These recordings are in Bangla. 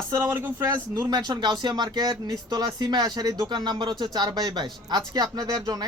আসসালামু আলাইকুম friends Noor mansion Gausia market নিস্তলা সিমা আশারি দোকান নাম্বার হচ্ছে চার বাই বাইশ। আজকে আপনাদের জন্য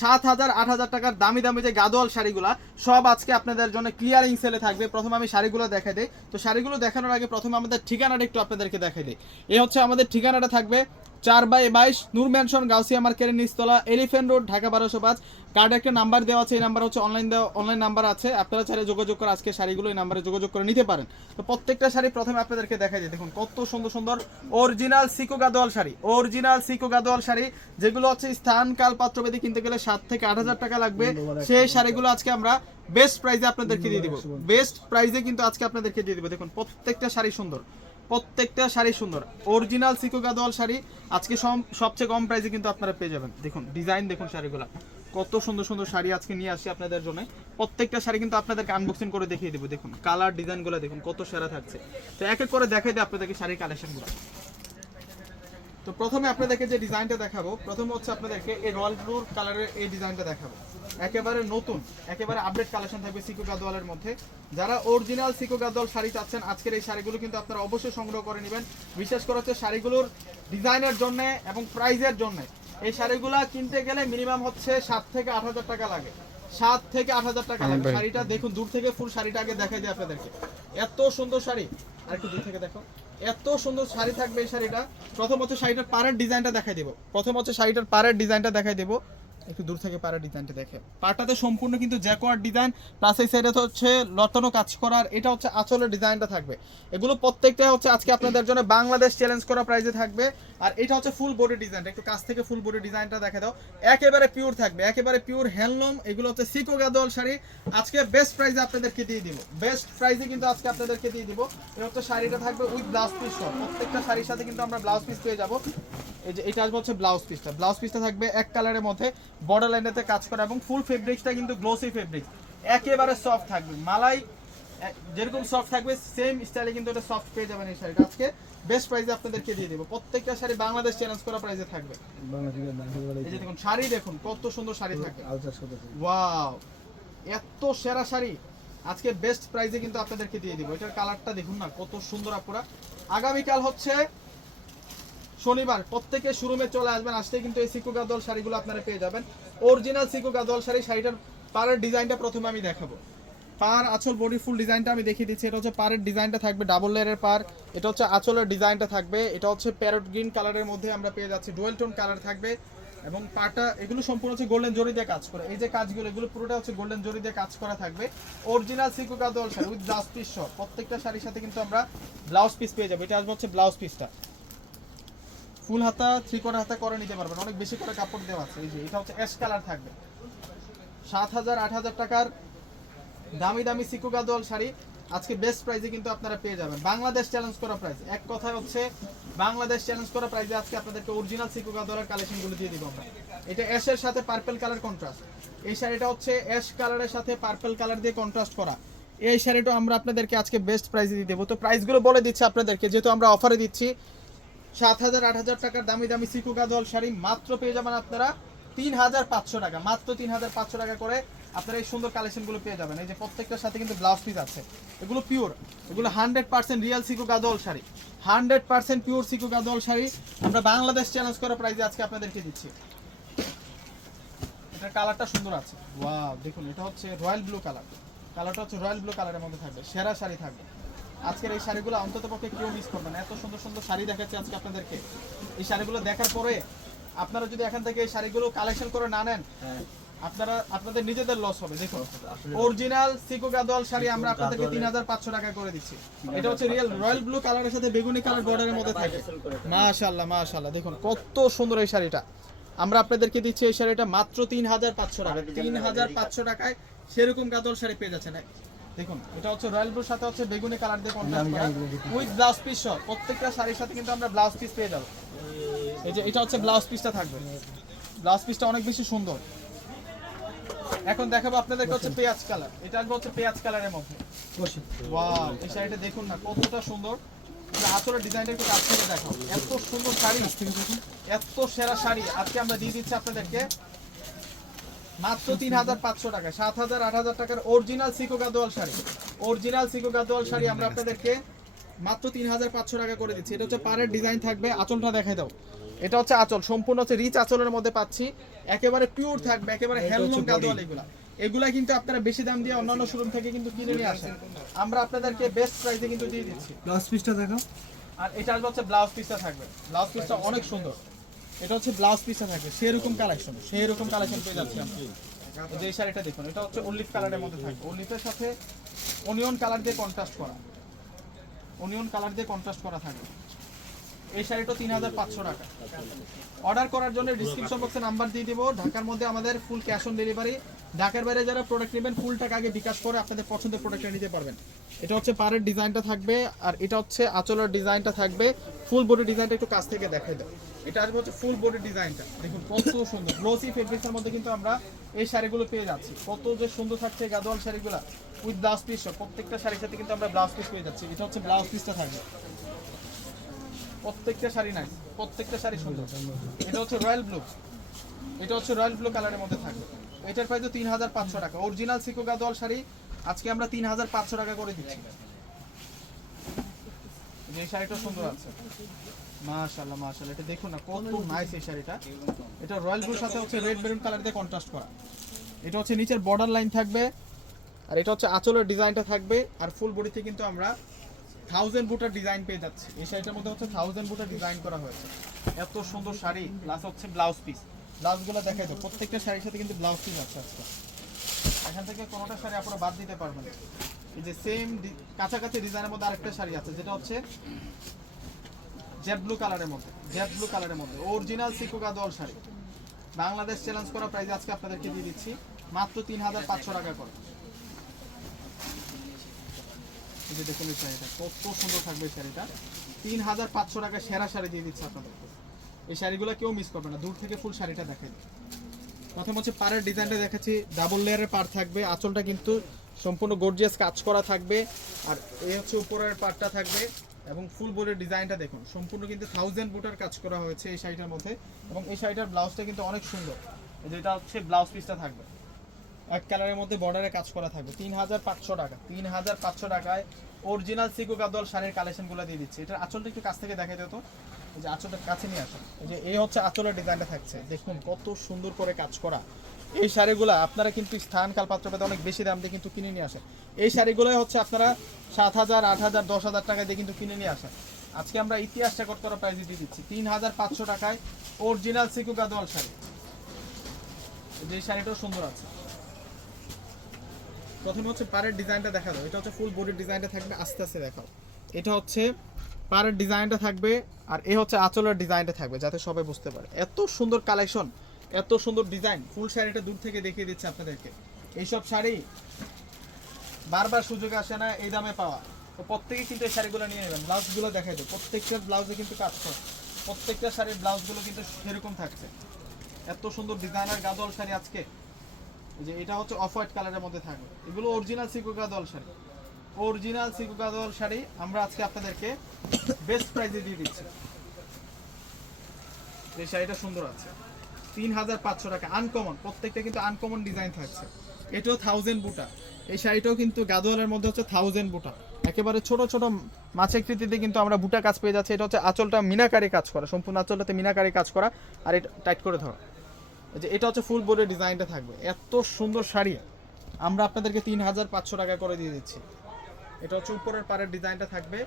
সাত হাজার, আট হাজার টাকার দামি দামি যে গাদোয়াল শাড়িগুলো, সব আজকে আপনাদের জন্য ক্লিয়ারিং সেলে থাকবে। প্রথমে আমি শাড়িগুলো দেখাই দিই। তো শাড়িগুলো দেখানোর আগে প্রথমে আমাদের ঠিকানাটা একটু আপনাদেরকে দেখাই দিই। এ হচ্ছে আমাদের ঠিকানাটা থাকবে চার বাই বাইশ নূর ম্যানশন গাউসিয়া মার্কেটের নিস্তলা এলিফেন্ট রোড ঢাকা বারোশো পাঁচ। কার্ডে একটা নাম্বার দেওয়া আছে এই নাম্বার হচ্ছে অনলাইন দেওয়া অনলাইন নাম্বার আছে। আপনারা চাইলে যোগাযোগ করে আজকে শাড়িগুলো এই নাম্বারে যোগাযোগ করে নিতে পারেন। তো প্রত্যেকটা শাড়ি প্রথমে আপনাদেরকে দেখাই দিই। দেখুন কত সুন্দর সুন্দর অরিজিনাল সিকো গাদোয়াল শাড়ি অরিজিনাল সিকো গাদোয়াল শাড়ি যেগুলো হচ্ছে স্থান কাল পাত্রবেদী কিনতে গেলে সাত থেকে আট হাজার টাকা লাগবে। সেই শাড়িগুলো আজকে আমরা বেস্ট প্রাইসে আপনাদেরকে দিয়ে দিব। বেস্ট প্রাইসে কিন্তু আজকে আপনাদেরকে দিয়ে দিব। দেখুন প্রত্যেকটা শাড়ি সুন্দর। প্রত্যেকটা শাড়ি সুন্দর। অরিজিনাল সিকো গাদোয়াল শাড়ি। আজকে সবচেয়ে কম প্রাইসে কিন্তু আপনারা পেয়ে যাবেন। দেখুন ডিজাইন দেখুন শাড়িগুলো। কত সুন্দর সুন্দর শাড়ি আজকে নিয়ে আসি আপনাদের জন্য। প্রত্যেকটা শাড়ি কিন্তু আপনাদেরকে আনবক্সিং করে দেখিয়ে দেবো। দেখুন কালার ডিজাইনগুলো দেখুন, কত সেরা থাকছে। তো এক এক করে দেখাই দিই আপনাদেরকে শাড়ির কালেকশনগুলো তো প্রথমে আপনাদেরকে যে ডিজাইনটা দেখাবো প্রথমে হচ্ছে আপনাদেরকে এই রয়্যাল ব্লুর কালারের এই ডিজাইনটা দেখাবো। একেবারে নতুন একেবারে আপডেট কালেকশন থাকবে সিকো গাদওয়ালের মধ্যে। যারা অরিজিনাল সিকো গাদওয়াল শাড়ি চাচ্ছেন আজকের এই শাড়িগুলো কিন্তু আপনারা অবশ্যই সংগ্রহ করে নেবেন। বিশেষ করে হচ্ছে শাড়িগুলোর ডিজাইনের জন্য এবং প্রাইজের জন্য। এই শাড়িগুলো কিনতে গেলে মিনিমাম হচ্ছে সাত থেকে আট হাজার টাকা লাগে। সাত থেকে আট হাজার টাকা লাগে। শাড়িটা দেখুন দূর থেকে ফুল শাড়িটা আগে দেখাই দিই আপনাদেরকে। এত সুন্দর শাড়ি। আর একটু দূর থেকে দেখো। এত সুন্দর শাড়ি থাকবে এই শাড়িটা। প্রথম হচ্ছে শাড়িটার পাড়ের ডিজাইনটা দেখাই দেবো। প্রথম হচ্ছে শাড়িটার পাড়ের ডিজাইনটা দেখাই দেবো। একটু দূর থেকে পাড়ের ডিজাইনটা দেখে। পাটাতে সম্পূর্ণ কিন্তু জ্যাকোয়ার ডিজাইন প্লাস এই সাইডে তো হচ্ছে লতানো কাজ করার, এটা হচ্ছে আঁচলের ডিজাইনটা থাকবে। এগুলো প্রত্যেকটা হচ্ছে আজকে আপনাদের জন্য বাংলাদেশ চ্যালেঞ্জ করা প্রাইজে থাকবে। আর এটা হচ্ছে ফুল বডি ডিজাইনটা একটু কাছ থেকে ফুল বডি ডিজাইনটা দেখে দাও। একেবারে পিওর থাকবে, একেবারে পিওর হ্যান্ডলুম এগুলো হচ্ছে সিকো গাদোয়াল শাড়ি। আজকে বেস্ট প্রাইজে আপনাদেরকে দিয়ে দিব। বেস্ট প্রাইজে কিন্তু আজকে আপনাদেরকে দিয়ে দিব। এটা হচ্ছে শাড়িটা থাকবে উইথ ব্লাউজ পিস সহ। প্রত্যেকটা শাড়ির সাথে কিন্তু আমরা ব্লাউজ পিস পেয়ে যাব। এই যে এটা আসবে হচ্ছে ব্লাউজ পিসটা ব্লাউজ পিসটা থাকবে এক কালারের মধ্যে বর্ডার লাইনেতে কাজ করা এবং ফুল ফেব্রিক্সটা কিন্তু গ্লোসি ফেব্রিক্স একেবারে সফট থাকবে। মালাই যেরকম সফট থাকবে সেম স্টাইলে কিন্তু এটা সফট পেয়ে যাবেন এই শাড়িটা। আজকে বেস্ট প্রাইসে আপনাদেরকে দিয়ে দেবো। প্রত্যেকটা শাড়ি বাংলাদেশ চ্যালেঞ্জ করা প্রাইসে থাকবে। এই যে দেখুন শাড়ি দেখুন কত সুন্দর শাড়ি থাকে ওয়াও এত সেরা শাড়ি। আজকে বেস্ট প্রাইসে কিন্তু আপনাদেরকে দিয়ে দিব। এটার কালারটা দেখুন না কত সুন্দর আপুরা। আগামীকাল হচ্ছে শনিবার প্রত্যেকে শোরুমে চলে আসবেন আসতে কিন্তু এই সিকো গাদল শাড়িগুলো আপনারা পেয়ে যাবেন। অরিজিনাল সিকো গাদল শাড়ি, শাড়িটার পাড়ের ডিজাইনটা প্রথমে আমি দেখাবো। পার আঁচল বডি ফুল ডিজাইনটা আমি দেখিয়ে দিচ্ছি। এটা হচ্ছে পাড়ের ডিজাইনটা থাকবে ডাবল লেয়ারের পার এটা হচ্ছে আঁচলের ডিজাইনটা থাকবে। এটা হচ্ছে প্যারট গ্রিন কালারের মধ্যে আমরা পেয়ে যাচ্ছি। ডুয়েল টোন কালার থাকবে এবং পাটা এগুলো সম্পূর্ণ হচ্ছে গোল্ডেন জরি দিয়ে কাজ করে। এই যে কাজগুলো, এগুলো পুরোটা হচ্ছে গোল্ডেন জরি দিয়ে কাজ করা থাকবে। Original Sico Gadwal sari with blouse piece প্রত্যেকটা শাড়ির সাথে কিন্তু আমরা ব্লাউজ পিস পেয়ে যাব। এটা আসবে হচ্ছে ব্লাউজ পিসটা ফুল হাতা থ্রি কোয়ার্টার হাতা করে নিতে পারবেন। অনেক বেশি করে কাপড় দেওয়া আছে। এই যে, এটা হচ্ছে অ্যাশ কালার থাকবে। সাত হাজার, আট হাজার টাকার দামি দামি সিকো গাদোয়াল শাড়ি। আজকে বেস্ট প্রাইজে কিন্তু আপনারা পেয়ে যাবেন। বাংলাদেশ চ্যালেঞ্জ করা প্রাইস এক কথায় হচ্ছে, বাংলাদেশ চ্যালেঞ্জ করা প্রাইজে আজকে আপনাদেরকে অরিজিনাল সিকো গাদোয়ালের কালেকশনগুলো দিয়ে দিব আমরা। এটা অ্যাশের সাথে পার্পেল কালার কন্ট্রাস্ট এই শাড়িটা হচ্ছে অ্যাশ কালারের সাথে পার্পেল কালার দিয়ে কন্ট্রাস্ট করা। এই শাড়িটা আমরা আপনাদেরকে আজকে বেস্ট প্রাইজে দিয়ে দেবো। তো প্রাইসগুলো বলে দিচ্ছি আপনাদেরকে। যেহেতু আমরা অফারে দিচ্ছি সাত হাজার, আট হাজার টাকার দামি দামি সিকু গাদল শাড়ি মাত্র পেয়ে যাবেন আপনারা তিন হাজার পাঁচশো টাকা, মাত্র তিন হাজার পাঁচশো টাকা করে আপনারা এই সুন্দর কালেকশনগুলো পেয়ে যাবেন। এই যে প্রত্যেকটার সাথে কিন্তু ব্লাউজ পিস আছে। এগুলো পিওর এগুলো hundred percent real Sico Gadwal sari. Hundred percent pure Sico Gadwal sari. আমরা বাংলাদেশ চ্যালেঞ্জ করা প্রাইজে আজকে আপনাদেরকে দিচ্ছি। এটার কালারটা সুন্দর আছে। ওয়াও দেখুন, এটা হচ্ছে রয়্যাল ব্লু কালার কালারটা হচ্ছে রয়্যাল ব্লু কালারের মধ্যে থাকবে। সেরা শাড়ি থাকবে। আজকের এই শাড়িগুলো অন্তত পক্ষে কেউ মিস করবে না। এত সুন্দর সুন্দর শাড়ি দেখাচ্ছে আজকে আপনাদেরকে। এই শাড়িগুলো দেখার পরে আপনারা যদি এখান থেকে এই শাড়িগুলো কালেকশন করে না নেন আপনারা আপনাদের নিজেদের লস হবে। দেখুন অরিজিনাল সিকো গাদোয়াল শাড়ি আমরা আপনাদেরকে তিন হাজার পাঁচশো টাকা করে দিচ্ছি। এটা হচ্ছে রিয়েল রয়্যাল ব্লু কালারের সাথে বেগুনি কালার বর্ডারের মধ্যে থাকে। মাশাল্লাহ মাশাল্লাহ দেখুন কত সুন্দর এই শাড়িটা। আমরা আপনাদেরকে দিচ্ছি এই শাড়িটা মাত্র তিন হাজার পাঁচশো টাকা তিন হাজার পাঁচশো টাকায় সেরকম গাদল শাড়ি পেয়ে যাচ্ছেন। দেখুন এটা হচ্ছে রয়্যাল ব্লুর সাথে হচ্ছে বেগুনি কালার দিয়ে কন্ট্রাস্ট করা। উইথ ব্লাউজ পিস সহ প্রত্যেকটা শাড়ির সাথে কিন্তু আমরা ব্লাউজ পিস পেয়ে যাব। এই যে এটা হচ্ছে ব্লাউজ পিসটা থাকবে। ব্লাউজ পিসটা অনেক বেশি সুন্দর। এখন দেখাবো আপনাদেরকে হচ্ছে পেঁয়াজ কালার এটা আসবে হচ্ছে পেঁয়াজ কালারের মধ্যে। ওয়াও এই শাড়িটা দেখুন না কতটা সুন্দর। হাতের ডিজাইনটা একটু কাছ থেকে দেখো এত সুন্দর শাড়ি এত সেরা শাড়ি। আজকে আমরা দিয়ে দিচ্ছি আপনাদেরকে মাত্র তিন হাজার পাঁচশো টাকা সাত হাজার আট হাজার টাকার অরিজিনাল সিকো গাদোয়াল শাড়ি। অরিজিনাল সিকো গাদোয়াল শাড়ি আমরা আপনাদেরকে মাত্র তিন হাজার পাঁচশো টাকা করে দিচ্ছি। এটা হচ্ছে পাড়ের ডিজাইন থাকবে আঁচলটা দেখাই দাও। এটা হচ্ছে আঁচল সম্পূর্ণ হচ্ছে রিচ আঁচলের মধ্যে পাচ্ছি। একেবারে পিওর থাকবে একেবারে হ্যান্ডলুম গাদোয়াল এগুলা। এগুলা কিন্তু আপনারা বেশি দাম দিয়ে অন্যান্য শোরুম থেকে কিন্তু কিনে নিয়ে আসেন। আমরা আপনাদেরকে বেস্ট প্রাইসে কিন্তু দিয়ে দিচ্ছি। ব্লাউজ পিসটা দেখো আর এটা আসবে হচ্ছে ব্লাউজ পিসটা থাকবে। ব্লাউজ পিসটা অনেক সুন্দর। এটা হচ্ছে ব্লাউজ পিসে থাকবে, সেরকম কালেকশন সেরকম কালেকশন পেয়ে যাচ্ছি আমি যে শাড়িটা দেখুন, এটা হচ্ছে অলিভ কালারের মধ্যে থাকে অলিভের সাথে অনিয়ন কালার দিয়ে কন্ট্রাস্ট করা। অনিয়ন কালার দিয়ে কন্ট্রাস্ট করা থাকে এই শাড়িটা তিন হাজার পাঁচশো টাকা। অর্ডার করার জন্য ডিসক্রিপশন বক্সে নাম্বার দিয়ে দেবো। ঢাকার মধ্যে আমাদের ফুল ক্যাশ অন ডেলিভারি ঢাকার বাইরে যারা প্রোডাক্ট নেবেন ফুল টাকা আগে বিকাশ করে আপনাদের পছন্দের প্রোডাক্টটা নিতে পারবেন। এটা হচ্ছে পাড়ের ডিজাইনটা থাকবে, আর এটা হচ্ছে আঁচলের ডিজাইনটা থাকবে। ফুল বডি ডিজাইনটা একটু কাছ থেকে দেখাই দাও। এটা আসবে হচ্ছে ফুল বডি ডিজাইনটা দেখুন, কত সুন্দর। গ্লোসি ফেব্রিক্সের মধ্যে কিন্তু আমরা এই শাড়িগুলো পেয়ে যাচ্ছি। কত যে সুন্দর থাকছে গাদোয়াল শাড়িগুলো। উইথ ব্লাউজ পিস প্রত্যেকটা শাড়ির সাথে কিন্তু আমরা ব্লাউজ পিস পেয়ে যাচ্ছি। এটা হচ্ছে ব্লাউজ পিসটা থাকবে। প্রত্যেকটা শাড়ি নাই। প্রত্যেকটা শাড়ি সুন্দর। এটা হচ্ছে রয়্যাল ব্লু এটা হচ্ছে রয়্যাল ব্লু কালারের মধ্যে থাকবে। এটার প্রাইস তিন হাজার পাঁচশো টাকা। অরিজিনাল সিকো গাদোয়াল শাড়ি, আজকে আমরা তিন হাজার পাঁচশো টাকা করে দিচ্ছি। এই শাড়িটা সুন্দর আছে। মাশাআল্লাহ মাশাআল্লাহ। এটা দেখুন না, কত নাইস এই শাড়িটা। এটা রয়্যাল ব্লুর সাথে হচ্ছে রেড মেরুন কালার দিয়ে কন্ট্রাস্ট করা। এটা হচ্ছে নিচের বর্ডার লাইন থাকবে, আর এটা হচ্ছে আঁচলের ডিজাইনটা থাকবে, আর ফুল বডিতে কিন্তু আমরা থাউজেন্ড বুটার ডিজাইন পেয়ে যাচ্ছে। এই শাড়িটার মধ্যে হচ্ছে থাউজেন্ড বুটার ডিজাইন করা হয়েছে। এত সুন্দর শাড়ি প্লাস হচ্ছে ব্লাউজ পিস ব্লাউজগুলো দেখাই দাও। প্রত্যেকটা শাড়ির সাথে কিন্তু ব্লাউজ পিস আছে আজকে। এখান থেকে কোনোটা শাড়ি আপনারা বাদ দিতে পারবেন। এই যে সেম কাছাকাছি ডিজাইনের মধ্যে আরেকটা শাড়ি আছে, যেটা হচ্ছে জেড ব্লু কালারের মধ্যে জেড ব্লু কালারের মধ্যে। অরিজিনাল সিকো গাদোয়াল শাড়ি। বাংলাদেশ চ্যালেঞ্জ করা প্রাইজে আজকে আপনাদেরকে দিয়ে দিচ্ছি, মাত্র তিন হাজার পাঁচশো টাকা করে। এই যে দেখুন এই শাড়িটা, কত সুন্দর থাকবে এই শাড়িটা। তিন হাজার পাঁচশো টাকা সেরা শাড়ি দিয়ে দিচ্ছে আপনাদেরকে। এই শাড়িগুলো কেউ মিস করবে না। দূর থেকে ফুল শাড়িটা দেখাই প্রথম হচ্ছে পাড়ের ডিজাইনটা দেখাচ্ছি। ডাবল লেয়ারের পার থাকবে। আঁচলটা কিন্তু সম্পূর্ণ গর্জিয়াস কাজ করা থাকবে। আর এই হচ্ছে উপরের পার্টটা থাকবে। এবং ফুল বোর্ডের ডিজাইনটা দেখুন। সম্পূর্ণ কিন্তু থাউজেন্ড বুটার কাজ করা হয়েছে এই শাড়িটার মধ্যে। এবং এই শাড়িটার ব্লাউজটা কিন্তু অনেক সুন্দর। যেটা হচ্ছে ব্লাউজ পিসটা থাকবে। এক কালারের মধ্যে বর্ডারে কাজ করা থাকবে। তিন হাজার পাঁচশো টাকা। তিন হাজার পাঁচশো টাকায় অরিজিনাল সিকো গাদোয়াল শাড়ির কালেকশনগুলো দিয়ে দিচ্ছে। এটার আঁচলটা একটু কাছ থেকে দেখাই দিত এই যে আঁচলটা কাছে নিয়ে আসুন। এই যে এই হচ্ছে আঁচলের ডিজাইনটা থাকছে। দেখুন কত সুন্দর করে কাজ করা। এই শাড়িগুলো আপনারা কিন্তু স্থান কাল পাত্র পেতে অনেক বেশি দাম দিয়ে কিন্তু কিনে নিয়ে আসেন। এই শাড়িগুলো হচ্ছে আপনারা সাত হাজার, আট হাজার, দশ হাজার টাকা দিয়ে কিন্তু কিনে নিয়ে আসেন। আজকে আমরা ইতিহাস রেকর্ড করা প্রাইস দিয়ে দিচ্ছি। তিন হাজার পাঁচশো টাকায় অরিজিনাল সিকো গাদোয়াল শাড়ি। যে শাড়িটাও সুন্দর আছে। প্রথমে হচ্ছে পাড়ের ডিজাইনটা দেখা দাও। এটা হচ্ছে ফুল বডির ডিজাইনটা থাকবে। আস্তে আস্তে দেখাও। এটা হচ্ছে পাড়ের ডিজাইনটা থাকবে আর এ হচ্ছে আঁচলের ডিজাইনটা থাকবে, যাতে সবাই বুঝতে পারে। এত সুন্দর কালেকশন, এত সুন্দর ডিজাইন, ফুল শাড়িটা দূর থেকে দেখিয়ে দিচ্ছে আপনাদেরকে। এইসব শাড়ি বারবার সুযোগ আসে না এই দামে পাওয়া। তো প্রত্যেকে কিন্তু এই শাড়িগুলো নিয়ে নেবেন। ব্লাউজগুলো দেখাই দেবো। প্রত্যেকটা ব্লাউজে কিন্তু কাজ করে। প্রত্যেকটা শাড়ির ব্লাউজগুলো কিন্তু সেরকম থাকছে। এত সুন্দর ডিজাইনার গাদল শাড়ি আজকে। যে এটা হচ্ছে অফ হোয়াইট কালারের মধ্যে থাকবে। এগুলো অরিজিনাল সিকো গাদল শাড়ি। অরিজিনাল সিকো গাদল শাড়ি আমরা আজকে আপনাদেরকে বেস্ট প্রাইসে দিয়ে দিচ্ছি। এই শাড়িটা সুন্দর আছে। তিন হাজার পাঁচশো টাকা। আনকমন প্রত্যেকটা কিন্তু আনকমন ডিজাইন থাকছে। এটাও থাউজেন্ড বুটা। এই শাড়িটাও কিন্তু গাদোয়ালের মধ্যে হচ্ছে থাউজেন্ড বুটা। একেবারে ছোট ছোট মাছের কৃতিতে কিন্তু আমরা বুটা কাজ পেয়ে যাচ্ছি। এটা হচ্ছে আঁচলটা মিনাকারি কাজ করা। সম্পূর্ণ আঁচলটাতে মিনাকারি কাজ করা। আর এটা টাইট করে ধরো। যে এটা হচ্ছে ফুল বোর্ডের ডিজাইনটা থাকবে। এত সুন্দর শাড়ি। আমরা আপনাদেরকে তিন হাজার পাঁচশো টাকা করে দিয়ে দিচ্ছি। এটা হচ্ছে উপরের পাড়ের ডিজাইনটা থাকবে।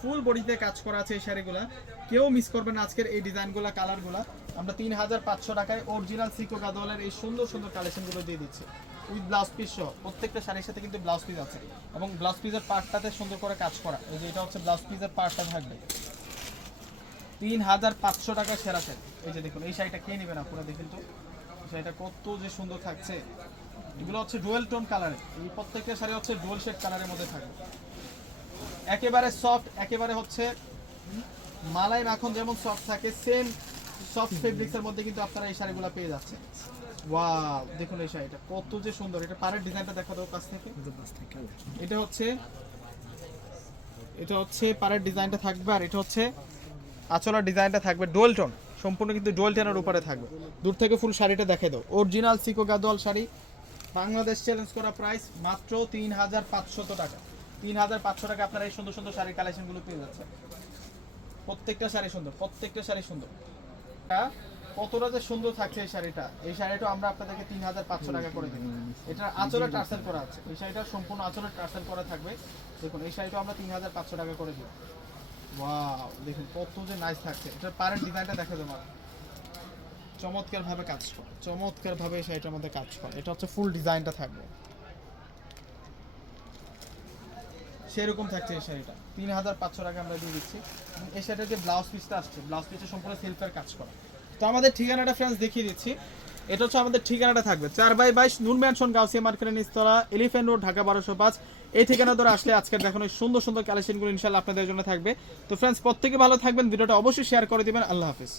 ফুল বডিতে কাজ করা আছে এই শাড়িগুলা। কেউ মিস করবে না আজকের এই ডিজাইনগুলা, কালারগুলা। আমরা তিন হাজার পাঁচশো টাকায় অরিজিনাল সিকো গাদোয়ালের এই সুন্দর সুন্দর কালেকশনগুলো দিয়ে দিচ্ছি। উইথ ব্লাউজ পিস সহ। প্রত্যেকটা শাড়ির সাথে কিন্তু ব্লাউজ পিস আছে। এবং ব্লাউজ পিসের পার্টটাতে সুন্দর করে কাজ করা। এই যে এটা হচ্ছে ব্লাউজ পিসের পার্টটা থাকবে। তিন হাজার পাঁচশো টাকা সেরা সেট এই যে দেখুন, এই শাড়িটা কে নেবে না? পুরো দেখুন তো। শাড়িটা কত যে সুন্দর থাকছে। এগুলো হচ্ছে ডুয়েল টোন কালারের এই প্রত্যেকটা শাড়ি হচ্ছে ডুয়েল শেড কালারের মধ্যে থাকে। একেবারে সফট একেবারে হচ্ছে মালাই মাখন যেমন সফট থাকে সেম সফট ফেব্রিক্সের মধ্যে কিন্তু আপনারা এই শাড়িগুলো পেয়ে যাচ্ছেন। ওয়াও দেখুন এই শাড়িটা কত যে সুন্দর। এটা পাড়ের ডিজাইনটা দেখা দাও কাছ থেকে। এটা হচ্ছে এটা হচ্ছে পাড়ের ডিজাইনটা থাকবে আর এটা হচ্ছে আচলার ডিজাইনটা থাকবে ডোয়েল টোন সম্পূর্ণ কিন্তু ডোয়েল টোনের উপরে থাকবে। দূর থেকে ফুল শাড়িটা দেখে দাও। অরিজিনাল সিকো গাদোয়াল শাড়ি। বাংলাদেশ চ্যালেঞ্জ করা প্রাইস মাত্র তিন হাজার পাঁচশত টাকা। তিন হাজার পাঁচশো টাকা আপনারা এই সুন্দর সুন্দর শাড়ির কালেকশনগুলো পেয়ে যাচ্ছে প্রত্যেকটা শাড়ি সুন্দর, প্রত্যেকটা শাড়ি সুন্দর। কতটা যে সুন্দর থাকছে এই শাড়িটা? এই শাড়িটা আমরা আপনাদেরকে তিন হাজার পাঁচশো টাকা করে দিই এটা আঁচলে টার্সেল করা আছে। এই শাড়িটা সম্পূর্ণ আঁচলে টার্সেল করা থাকবে। দেখুন, এই শাড়িটা আমরা তিন হাজার পাঁচশো টাকা করে দিই ওয়াও, দেখুন, কত যে নাইস থাকছে। এটার পারের ডিজাইনটা দেখে তোমার চমৎকার ভাবে কাজ করে চমৎকার ভাবে এই শাড়িটার মধ্যে কাজ করে এটা হচ্ছে ফুল ডিজাইনটা থাকবে। সেরকম থাকছে এই শাড়িটা। তিন হাজার পাঁচশো টাকা আমরা দিয়ে দিচ্ছি। এই শাড়িটার যে ব্লাউজ পিসটা আসছে ব্লাউজ পিসটা সম্পূর্ণ সেলফের কাজ করা। তো আমাদের ঠিকানাটা ফ্রেন্ডস দেখিয়ে দিচ্ছি। এটা হচ্ছে আমাদের ঠিকানাটা থাকবে। চার বাই বাইশ, নুন ম্যানশন গাউসিয়া মার্কেটের নিচতলা এলিফ্যান্ট রোড, ঢাকা বারোশো পাঁচ। এই ঠিকানা ধরে আসলে আজকের দেখানো সুন্দর সুন্দর কালেকশনগুলো ইনশাল্লাহ আপনাদের জন্য থাকবে। তো ফ্রেন্ডস প্রত্যেকে ভালো থাকবেন। ভিডিওটা অবশ্যই শেয়ার করে দিবেন। আল্লাহ হাফিজ।